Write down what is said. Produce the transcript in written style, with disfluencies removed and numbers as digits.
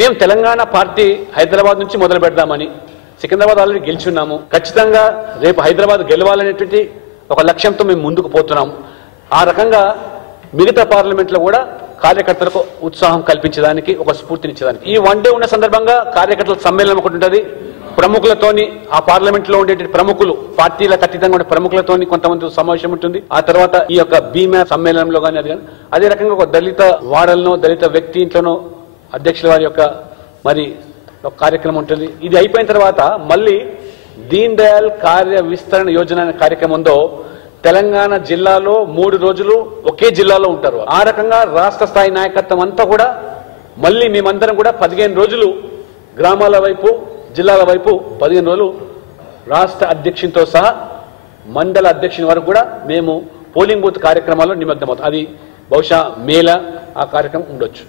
మేము తెలంగాణ పార్టీ హైదరాబాద్ నుంచి మొదలు పెడదామని, సికింద్రాబాద్ ఆల్రెడీ గెలిచున్నాము, ఖచ్చితంగా రేపు హైదరాబాద్ గెలవాలనేటువంటి ఒక లక్ష్యంతో మేము ముందుకు పోతున్నాము. ఆ రకంగా మిగతా పార్లమెంట్లో కూడా కార్యకర్తలకు ఉత్సాహం కల్పించడానికి, ఒక స్ఫూర్తినిచ్చేదానికి ఈ వన్ డే ఉన్న సందర్భంగా కార్యకర్తల సమ్మేళనం ఒకటి ఉంటుంది. ప్రముఖులతోని, ఆ పార్లమెంట్ లో ఉండే ప్రముఖులు, పార్టీలకు అతీతంగా ఉండే ప్రముఖులతోని కొంతమంది సమావేశం ఉంటుంది. ఆ తర్వాత ఈ యొక్క బీమా సమ్మేళనంలో కానీ అది కానీ అదే రకంగా ఒక దళిత వాడలను, దళిత వ్యక్తి ఇంట్లోనో అధ్యక్షుల వారి యొక్క మరి ఒక కార్యక్రమం ఉంటుంది. ఇది అయిపోయిన తర్వాత మళ్ళీ దీన్ దయాళ్ కార్య విస్తరణ యోజన అనే కార్యక్రమం ఉందో, తెలంగాణ జిల్లాలో 3 రోజులు ఒకే జిల్లాలో ఉంటారు. ఆ రకంగా రాష్ట్ర స్థాయి నాయకత్వం అంతా కూడా మళ్ళీ మేమందరం కూడా 15 రోజులు గ్రామాల వైపు, జిల్లాల వైపు 15 రోజులు రాష్ట్ర అధ్యక్షునితో సహా మండల అధ్యక్షుని వరకు కూడా మేము పోలింగ్ బూత్ కార్యక్రమాల్లో నిమగ్నమవుతాం. అది బహుశా మేల ఆ కార్యక్రమం ఉండొచ్చు.